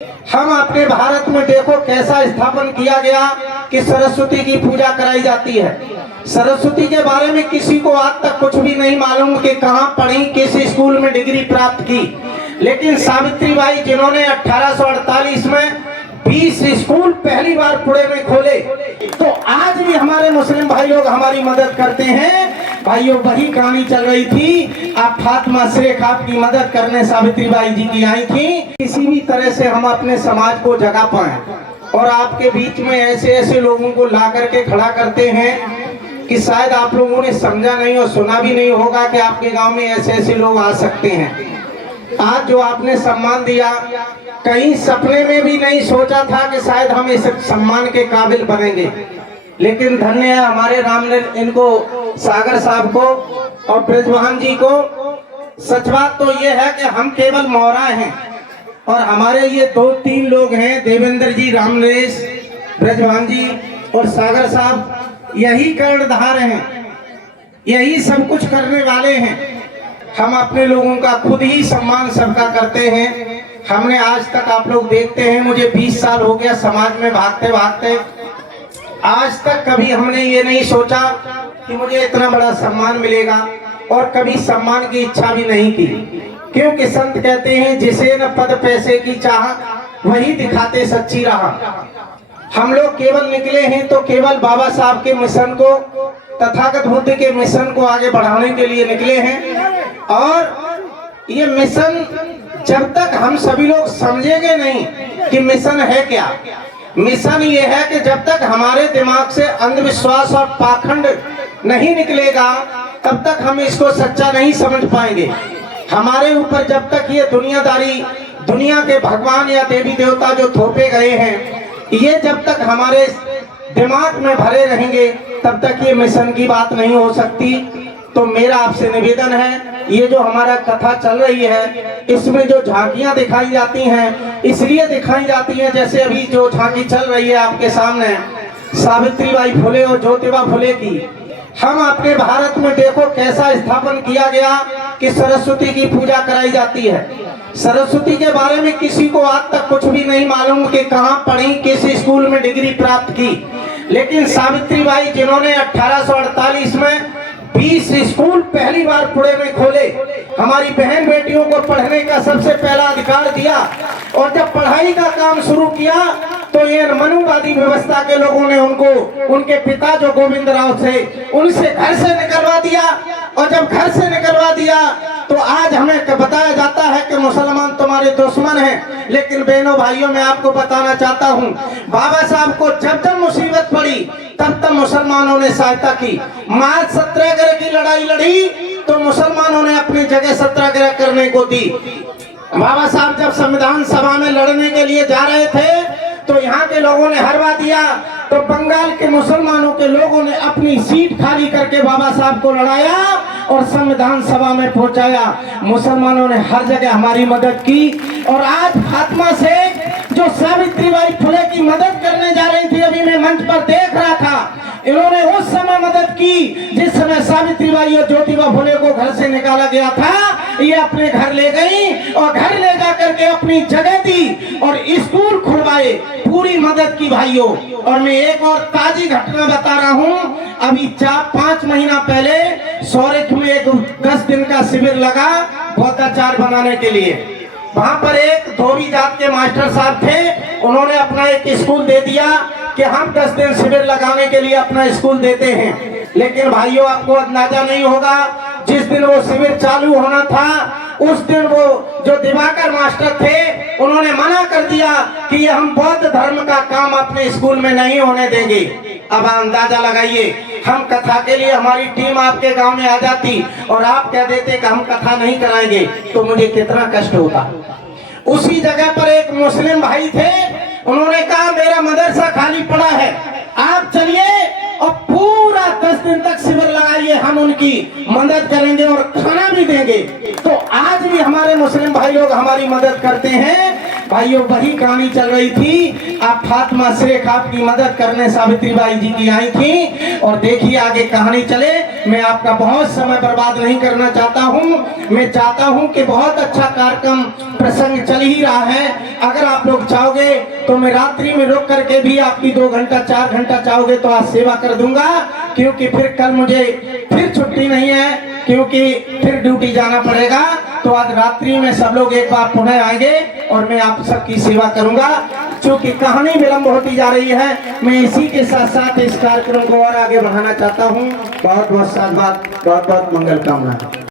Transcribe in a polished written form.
हम अपने भारत में देखो कैसा स्थापन किया गया कि सरस्वती की पूजा कराई जाती है। सरस्वती के बारे में किसी को आज तक कुछ भी नहीं मालूम कि कहाँ पढ़ी, किस स्कूल में डिग्री प्राप्त की। लेकिन सावित्रीबाई जिन्होंने 1848 में 20 स्कूल पहली बार पुणे में खोले, तो आज भी हमारे मुस्लिम भाई लोग हमारी मदद करते हैं। भाइयों, वही कहानी चल रही थी। आप फातिमा शेख आपकी मदद करने सावित्रीबाई जी की आई थी। किसी भी तरह से हम अपने समाज को जगा पाए, और आपके बीच में ऐसे ऐसे लोगों को ला करके खड़ा करते हैं कि शायद आप लोगों ने समझा नहीं और सुना भी नहीं होगा कि आपके गांव में ऐसे ऐसे लोग आ सकते हैं। आज जो आपने सम्मान दिया, कहीं सपने में भी नहीं सोचा था कि शायद हम इस सम्मान के काबिल बनेंगे। लेकिन धन्य है हमारे राम ने इनको, सागर साहब को और ब्रजवान जी को। सच बात तो ये है कि हम केवल मोहरा हैं, और हमारे ये 2-3 लोग हैं, देवेंद्र जी, रामनरेश, ब्रजवान जी और सागर साहब, यही कर्णधार हैं, यही सब कुछ करने वाले हैं। हम अपने लोगों का खुद ही सम्मान सबका करते हैं। हमने आज तक, आप लोग देखते हैं, मुझे 20 साल हो गया समाज में भागते भागते, आज तक कभी हमने ये नहीं सोचा कि मुझे इतना बड़ा सम्मान मिलेगा, और कभी सम्मान की इच्छा भी नहीं की। क्योंकि संत कहते हैं, जिसे न पद पैसे की चाह वही दिखाते सच्ची राह। हम लोग केवल निकले हैं तो केवल बाबा साहब के मिशन को, तथागत बुद्ध के मिशन को आगे बढ़ाने के लिए निकले हैं। और ये मिशन जब तक हम सभी लोग समझेंगे नहीं कि मिशन है क्या, मिशन ये है कि जब तक हमारे दिमाग से अंधविश्वास और पाखंड नहीं निकलेगा, तब तक हम इसको सच्चा नहीं समझ पाएंगे। हमारे ऊपर जब तक ये दुनियादारी, दुनिया के भगवान या देवी देवता जो थोपे गए हैं, ये जब तक हमारे दिमाग में भरे रहेंगे, तब तक ये मिशन की बात नहीं हो सकती। तो मेरा आपसे निवेदन है, ये जो हमारा कथा चल रही है, इसमें जो झांकियां दिखाई जाती हैं, इसलिए दिखाई जाती हैं, जैसे अभी जो झांकी चल रही है आपके सामने सावित्रीबाई फुले और ज्योतिबा फुले की। हम अपने भारत में देखो कैसा स्थापन किया गया कि सरस्वती की पूजा कराई जाती है। सरस्वती के बारे में किसी को आज तक कुछ भी नहीं मालूम कि कहाँ पढ़ी, किस स्कूल में डिग्री प्राप्त की। लेकिन सावित्रीबाई जिन्होंने 1848 में 20 स्कूल पहली बार पुणे में खोले, हमारी बहन बेटियों को पढ़ने का सबसे पहला अधिकार दिया, और जब पढ़ाई का काम शुरू किया तो ये मनुवादी व्यवस्था के लोगों ने उनको, उनके पिता जो गोविंद राव थे, उनसे घर से निकलवा दिया। और जब घर से निकलवा दिया तो आज हमें बताया जाता है कि मुसलमान तुम्हारे दुश्मन हैं। लेकिन बहनों भाइयों, मैं आपको बताना चाहता हूँ, बाबा साहब को जब जब मुसीबत पड़ी तब तब मुसलमानों ने सहायता की। मार्च सत्याग्रह की लड़ाई लड़ी तो मुसलमानों ने अपनी जगह सत्याग्रह करने को दी। बाबा साहब जब संविधान सभा में लड़ने के लिए जा रहे थे तो यहाँ के लोगों ने हरवा दिया, तो बंगाल के मुसलमानों के लोगों ने अपनी सीट खाली करके बाबा साहब को लड़ाया और संविधान सभा में पहुंचाया। मुसलमानों ने हर जगह हमारी मदद की। और आज फातिमा शेख जो सावित्रीबाई फुले की मदद करने जा रही थी, अभी मैं मंच पर देख रहा था, इन्होंने उस समय मदद की जिस समय सावित्रीबाई और ज्योतिबा फुले को घर से निकाला गया था। ये अपने घर ले गई और घर ले जा करके अपनी जगह दी और स्कूल खुलवाए, पूरी मदद की भाइयों। और मैं एक और ताजी घटना बता रहा हूँ, अभी 4-5 महीना पहले सौरठ में एक 10 दिन का शिविर लगा बौद्धाचार बनाने के लिए। वहां पर एक धोबी जात के मास्टर साहब थे, उन्होंने अपना एक स्कूल दे दिया कि हम 10 दिन शिविर लगाने के लिए अपना स्कूल देते हैं। लेकिन भाइयों, आपको अंदाजा नहीं होगा, जिस दिन वो शिविर चालू होना था उस दिन वो जो दिवाकर मास्टर थे, उन्होंने मना कर दिया कि ये हम बौद्ध धर्म का काम अपने स्कूल में नहीं होने देंगे। अब अंदाजा लगाइए, हम कथा के लिए हमारी टीम आपके गांव में आ जाती और आप कह देते कि हम कथा नहीं कराएंगे, तो मुझे कितना कष्ट होता। उसी जगह पर एक मुस्लिम भाई थे, उन्होंने कहा मेरा मदरसा खाली पड़ा है, आप चलिए और पूरा 10 दिन तक शिविर लगाइए, हम उनकी मदद करेंगे और खाना भी देंगे। तो आज भी हमारे मुस्लिम भाई लोग हमारी मदद करते हैं। भाइयों, वही कहानी चल रही थी। आप फातिमा शेख आपकी मदद करने सावित्री बाई जी की आई थी, और देखिए आगे कहानी चले। मैं आपका बहुत समय बर्बाद नहीं करना चाहता हूँ। मैं चाहता हूँ कि बहुत अच्छा कार्यक्रम प्रसंग चल ही रहा है। अगर आप लोग चाहोगे तो मैं रात्रि में रुक करके भी आपकी 2 घंटा 4 घंटा चाहोगे तो आज सेवा कर दूंगा, क्योंकि फिर कल मुझे फिर छुट्टी नहीं है, क्योंकि फिर ड्यूटी जाना पड़ेगा। तो आज रात्रि में सब लोग एक बार पुनः आएंगे और मैं आप सबकी सेवा करूंगा। क्योंकि कहानी विलंब होती जा रही है, मैं इसी के साथ साथ इस कार्यक्रम को और आगे बढ़ाना चाहता हूँ। बहुत बहुत साधुवाद, बहुत बहुत मंगल कामना।